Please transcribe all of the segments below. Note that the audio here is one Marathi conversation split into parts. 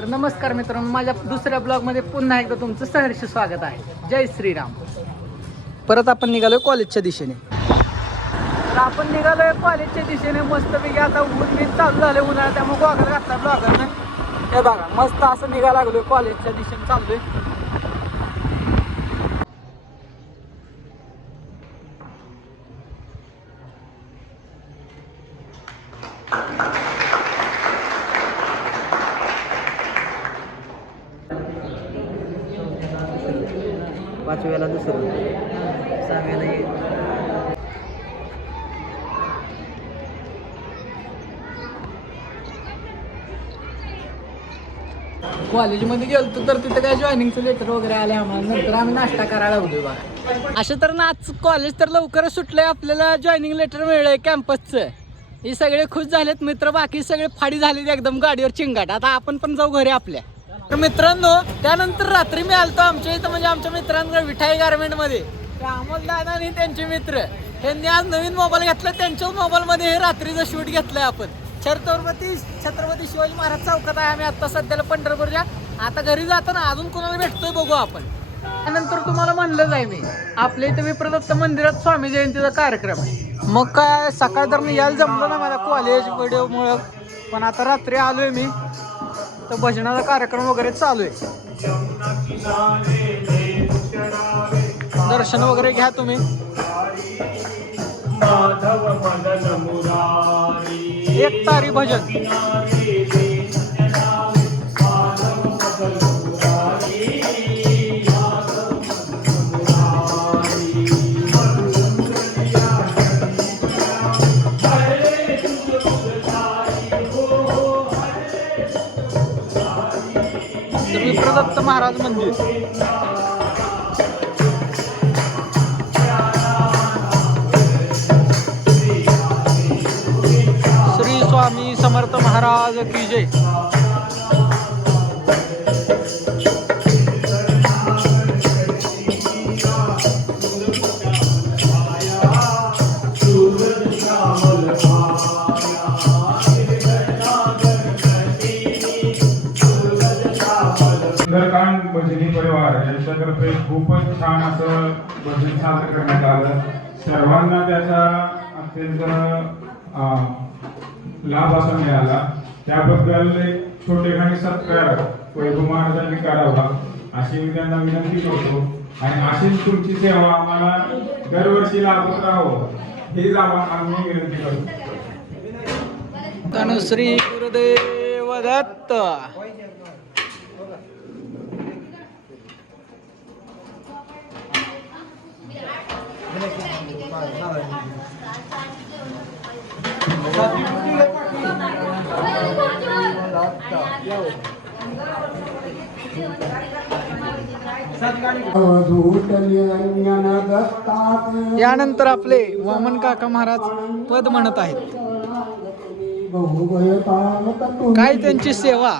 तर नमस्कार मित्रांनो, माझ्या दुसऱ्या ब्लॉगमध्ये पुन्हा एकदा तुमचं सहर्ष स्वागत आहे. जय श्रीराम. परत आपण निघालोय कॉलेजच्या दिशेने. तर आपण निघालोय कॉलेजच्या दिशेने मस्तपैकी. आता ऊन बीन चालू झालं, उन्हाळ्यात त्यामुळे गॉगल घातला ब्लॉगरने. हे बघा मस्त असं निघायला लागलोय, कॉलेजच्या दिशेने चाललोय. पाचव्याला दुसरं, सहाव्याला एक. कॉलेजमध्ये गेलो तर तिथं काय जॉईनिंगचं लेटर वगैरे आले आम्हाला. नंतर आम्ही नाश्ता करायला लागलोय बघा. असं तर ना आज कॉलेज तर लवकरच सुटलंय, आपल्याला जॉईनिंग लेटर मिळलंय कॅम्पसचं. हे सगळे खुश झालेत मित्र, बाकी सगळे फाडी झालेत एकदम गाडीवर चिंगाट. आता आपण पण जाऊ घरी आपल्या. तर मित्रांनो, त्यानंतर रात्री मी आलतो आमच्या इथं, म्हणजे आमच्या मित्रांकडे विठाई गारमेंटमध्ये. अमोल दादा आणि त्यांचे मित्र यांनी आज नवीन मोबाईल घेतला. त्यांच्याच मोबाईलमध्ये हे रात्रीचं शूट घेतलंय आपण. छत्रपती शिवाजी महाराज चौकात आहे आम्ही आता सध्याला पंढरपूरच्या. आता घरी जाताना अजून कोणाला भेटतोय बघू आपण. त्यानंतर तुम्हाला म्हणलं आहे मी, आपल्या इथे विप्रदत्त मंदिरात स्वामी जयंतीचा कार्यक्रम आहे. मग काय सकाळ तर यायला जमलं ना मला कॉलेज व्हिडिओमुळं, पण आता रात्री आलोय मी. तर भजनाचा कार्यक्रम वगैरे चालू आहे. दर्शन वगैरे घ्या तुम्ही. एक तारी भजन. विप्रदत्त महाराज मंदिर. श्री स्वामी समर्थ महाराज की जय. सुंदरकांड भजनी परिवार यांच्यातर्फे खूपच छान असं भजन सादर करण्यात आलं. सर्वांना त्याचा अत्यंत लाभ असा मिळाला. त्याबद्दल एक छोटेखानी सत्कार वैभव महाराजांनी करावा अशी मी त्यांना विनंती करतो. आणि अशीच तुमची सेवा आम्हाला दरवर्षी लाभत राहावं हीच आम्ही विनंती करतो. श्री गुरुदेव दत्त. यानंतर आपले वामन काका महाराज पद म्हणत आहेत. काय त्यांची सेवा.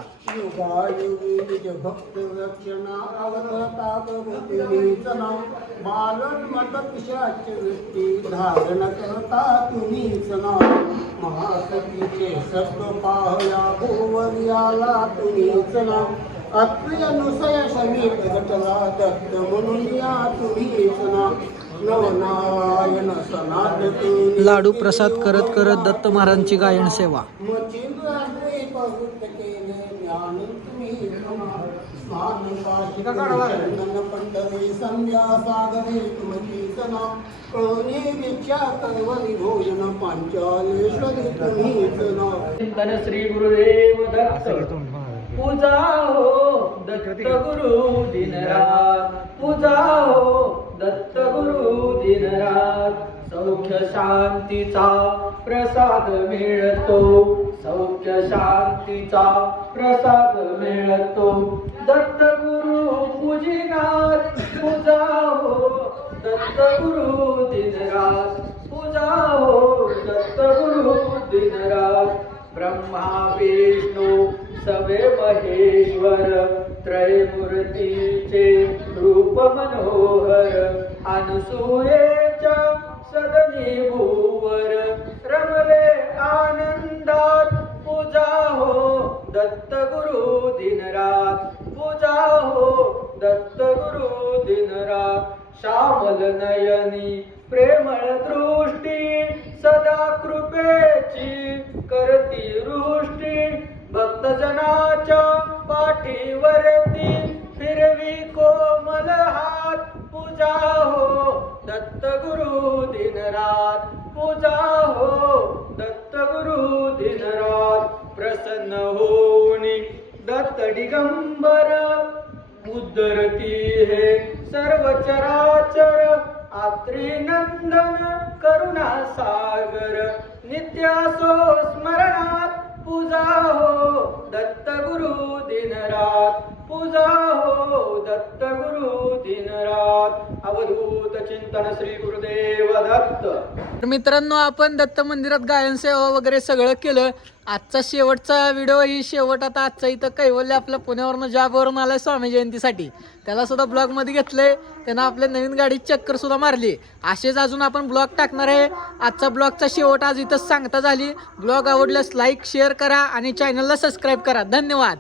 धारण करता तुम्हीच ना. महासतीचे सत्व पाहया भुवनियाला तुम्हीच ना. अत्रियनुसय समीप घटला दत्त म्हणून या तुम्हीच ना. नवनारायण सनातन लाडू प्रसाद करत करत दत्त महाराजांची गायन सेवा. पंढरी संध्या सागरे तुमचीच ना. कळणी दीक्षा कर्वरी भोजन पांचालेश्वरी तुम्हीच ना. श्री गुरुदेव दत्त. पूजा हो दत्त गुरु दिनरात. पूजा हो दत्त गुरु दिनरात. सौख्य शांतीचा प्रसाद मिळतो. सौख्य शांतीचा प्रसाद मिळतो. दत्त गुरु पूजिनात. पूजा हो दत्त गुरु दिनरात. पूजा हो दत्त गुरु दिनरात. ब्रह्मा विष्णू सवे महेश्वर त्रयमूर्तीचे रूप मनोहर. अनसूयेच्या सदनी भूवर रमले आनंदात. पूजा हो दत्त गुरु दिनरात. श्यामल नयनी प्रेमळ दृष्टी सदा कृपेची करती वृष्टी भक्तजनाच्या पाठीवरती फिरवी कोमल हात पूजा हो दत्त गुरु दिन रात पूजा हो दत्त गुरु दिन रात प्रसन्न होऊनी दत्त दिगंबर उद्धरती हे सर्व चराचर आत्री नंदन करुणा सागर नित्यासो स्मरणात पूजा हो दत्त गुरु दिन रात पूजा हो दत्त गुरु दिन रात अवधूत चिंतन श्री गुरुदेव दत्त. तर मित्रांनो, आपण दत्त मंदिरात गायन सेवा वगैरे सगळं केलं. आजचा शेवटचा व्हिडिओ ही शेवट. आता आजचा इथं कैवल्य आपल्या पुण्यावरनं जॉबवरून आलाय स्वामी जयंतीसाठी. त्याला सुद्धा ब्लॉगमध्ये घेतलंय. त्यानं आपल्या नवीन गाडीची चक्कर सुद्धा मारली. असेच अजून आपण ब्लॉग टाकणार आहे. आजचा ब्लॉगचा शेवट आज इथंच सांगता झाली. ब्लॉग आवडल्यास लाईक शेअर करा आणि चॅनलला सबस्क्राईब करा. धन्यवाद.